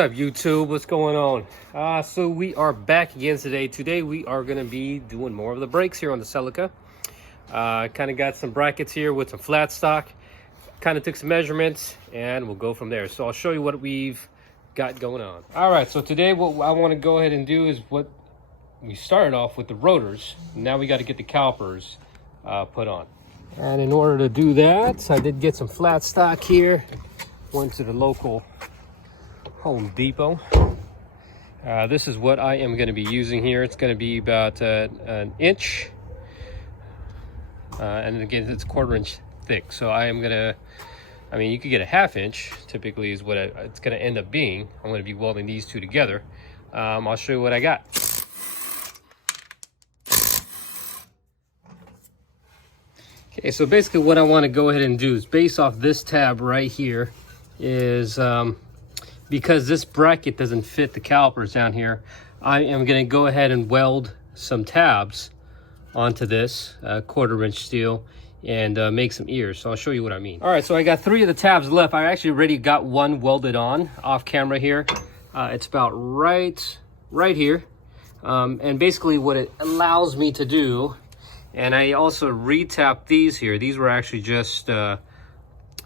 up, YouTube? What's going on? So we are back again today. Today we are going to be doing more of the brakes here on the Celica. Kind of got some brackets here with some flat stock. Kind of took some measurements and we'll go from there. So I'll show you what we've got going on. All right, so today what I want to go ahead and do is what we started off with the rotors. Now we got to get the calipers put on. And in order to do that, I did get some flat stock here. Went to the local Homedepo. This is what I am going to be using here. It's going to be about an inch, and again it's 1/4 inch thick. So I am going to, I mean, you could get a 1/2 inch typically is what it's going to end up being. I'm going to be welding these two together. I'll show you what I got. Okay, so basically what I want to go ahead and do is base off this tab right here is because this bracket doesn't fit the calipers down here, I am going to go ahead and weld some tabs onto this 1/4 inch steel and make some ears. So I'll show you what I mean. All right, so I got 3 of the tabs left. I actually already got one welded on off camera here. It's about right here. And basically what it allows me to do, and I also re-tapped these here. These were actually just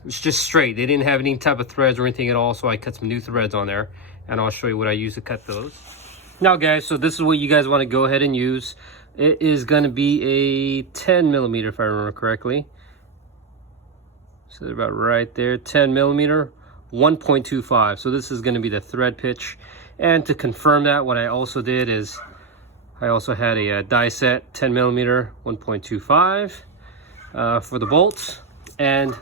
it's just straight. They didn't have any type of threads or anything at all, so I cut some new threads on there, and I'll show you what I use to cut those. Now guys, so this is what you guys want to go ahead and use. It is going to be a 10 millimeter if I remember correctly. So they're about right there, 10 millimeter, 1.25. So this is going to be the thread pitch. And to confirm that, what I also did is I also had a die set 10 millimeter, 1.25 for the bolts. And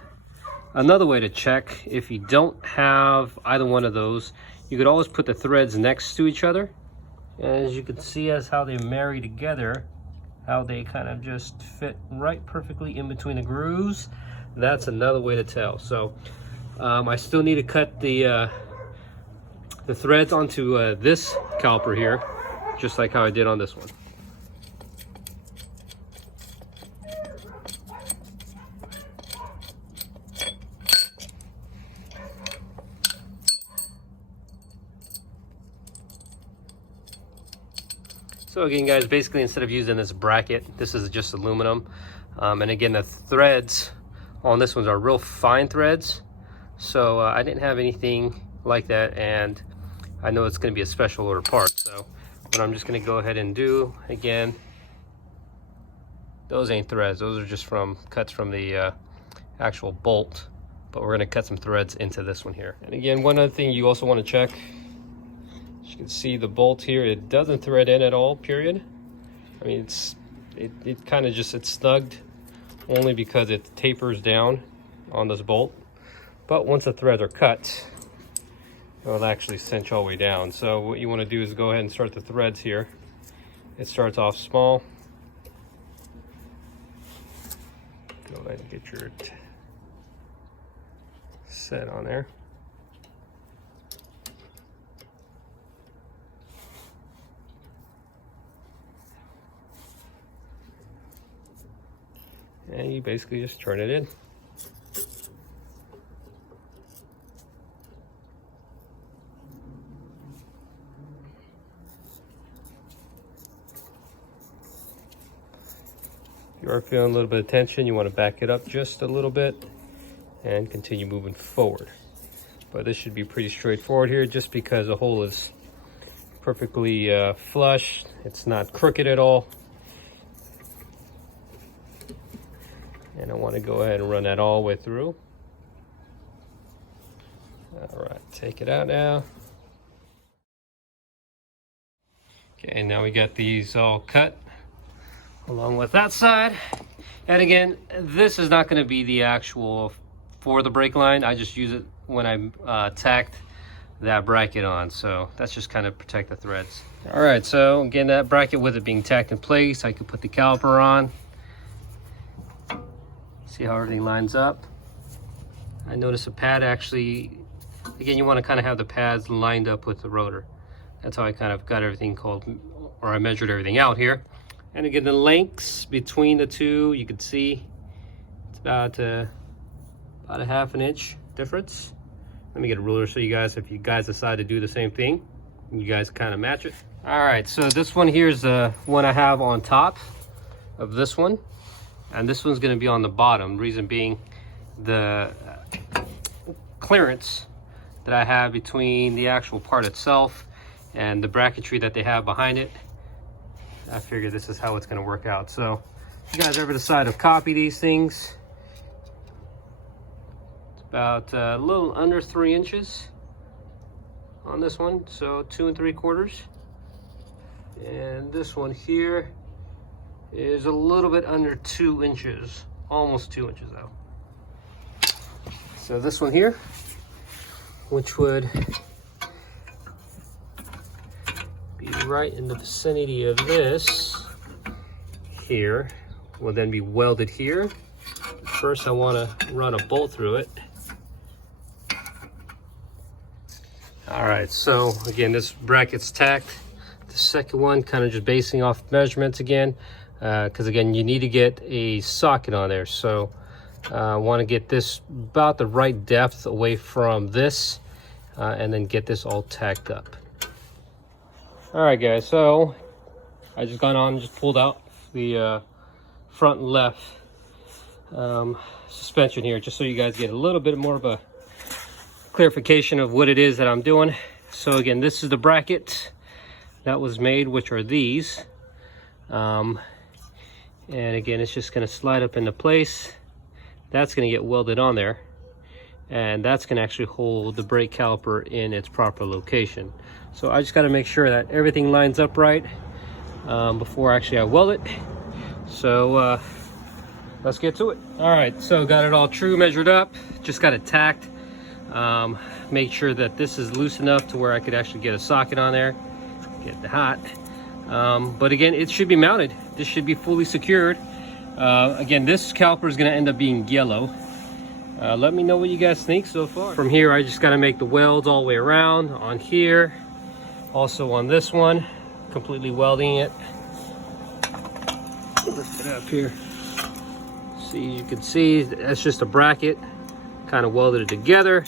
another way to check, if you don't have either one of those, you could always put the threads next to each other. As you can see as how they marry together, how they kind of just fit right perfectly in between the grooves. That's another way to tell. So I still need to cut the threads onto this caliper here, just like how I did on this one. So again guys, basically instead of using this bracket, this is just aluminum. And again, the threads on this ones are real fine threads. So I didn't have anything like that, and I know it's going to be a special order part. So what I'm just going to go ahead and do, again, those ain't threads. Those are just cuts from the actual bolt. But we're going to cut some threads into this one here. And again, one other thing you also want to check. You can see the bolt here, it doesn't thread in at all, period. I mean, it kind of just, it's snugged only because it tapers down on this bolt. But once the threads are cut, it'll actually cinch all the way down. So what you want to do is go ahead and start the threads here. It starts off small. Go ahead and get your set on there. And you basically just turn it in. If you are feeling a little bit of tension, you want to back it up just a little bit and continue moving forward. But this should be pretty straightforward here, just because the hole is perfectly flush. It's not crooked at all. And I want to go ahead and run that all the way through. All right, take it out now. Okay, now we got these all cut along with that side. And again, this is not going to be the actual for the brake line. I just use it when I tacked that bracket on. So that's just kind of protect the threads. All right, so again, that bracket with it being tacked in place, I could put the caliper on. See how everything lines up. I notice a pad actually, again, you want to kind of have the pads lined up with the rotor. That's how I kind of got everything called, or I measured everything out here. And again, the lengths between the two, you can see it's about a 1/2 inch difference. Let me get a ruler so you guys, if you guys decide to do the same thing, you guys kind of match it. All right, so this one here is the one I have on top of this one, and this one's going to be on the bottom. Reason being, the clearance that I have between the actual part itself and the bracketry that they have behind it, I figure this is how it's going to work out. So if you guys ever decide to copy these things, it's about a little under 3 inches on this one, so 2 3/4, and this one here is a little bit under 2 inches, almost 2 inches though. So this one here, which would be right in the vicinity of this here, will then be welded here. First I want to run a bolt through it. All right, so again, this bracket's tacked. The second one, kind of just basing off measurements again, because again, you need to get a socket on there. So I want to get this about the right depth away from this, and then get this all tacked up. All right, guys, so I just got on, just pulled out the front and left suspension here, just so you guys get a little bit more of a clarification of what it is that I'm doing. So again, this is the bracket that was made, which are these, and again, it's just going to slide up into place. That's going to get welded on there, and that's going to actually hold the brake caliper in its proper location. So I just got to make sure that everything lines up right before actually I weld it. So let's get to it. All right, so got it all true, measured up, just got it tacked. Make sure that this is loose enough to where I could actually get a socket on there, get the hot. But again, it should be mounted. This should be fully secured. Again, this caliper is going to end up being yellow. Let me know what you guys think so far. From here, I just got to make the welds all the way around on here. Also on this one, completely welding it. Lift it up here. See, you can see that's just a bracket. Kind of welded it together,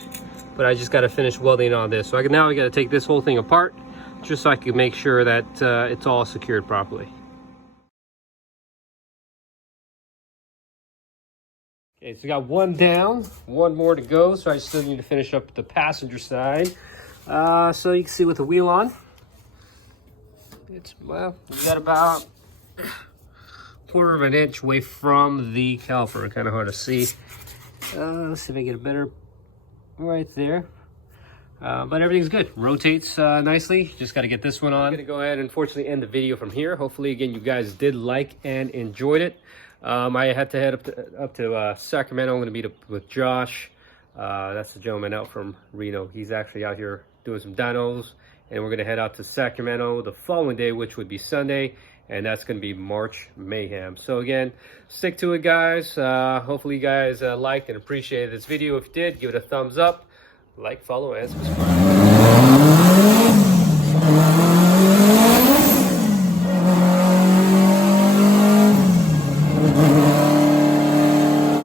but I just got to finish welding on this. So now I got to take this whole thing apart, just so I can make sure that it's all secured properly. Okay, so we got one down, one more to go, so I still need to finish up the passenger side. So you can see with the wheel on, it's, well, you got about 1/4 of an inch away from the caliper. Kind of hard to see. Let's see if I get a better right there. But everything's good. Rotates nicely. Just got to get this one on. I'm going to go ahead and unfortunately end the video from here. Hopefully, again, you guys did like and enjoyed it. I had to head up to Sacramento. I'm going to meet up with Josh. That's the gentleman out from Reno. He's actually out here doing some dynos. And we're going to head out to Sacramento the following day, which would be Sunday. And that's going to be March Mayhem. So again, stick to it, guys. Hopefully you guys liked and appreciated this video. If you did, give it a thumbs up, like, follow, and subscribe.